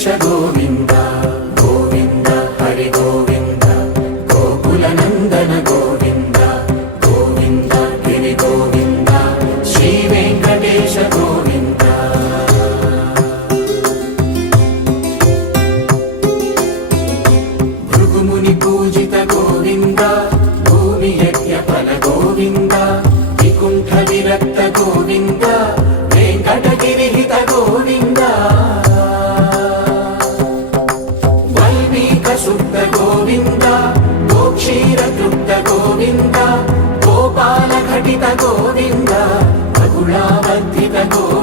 वेङ्कटेश गोविन्द गोविन्द हरि गोविन्द गोकुलनन्दन गोविन्द गोविन्द गिरि गोविन्द श्री वेङ्कटेश गोविन्द भृगुमुनि पूजित गोविन्द भूमि यज्ञफल गोविन्द विकुण्ठ विरक्त गोविन्द वेङ्कटगिरिहित गोविन्द वल्मीकसुप्त गोविन्द गोक्षीरतृप्त गोविन्द गोपालघटित गोविन्द बगुलावर्धित गोविन्द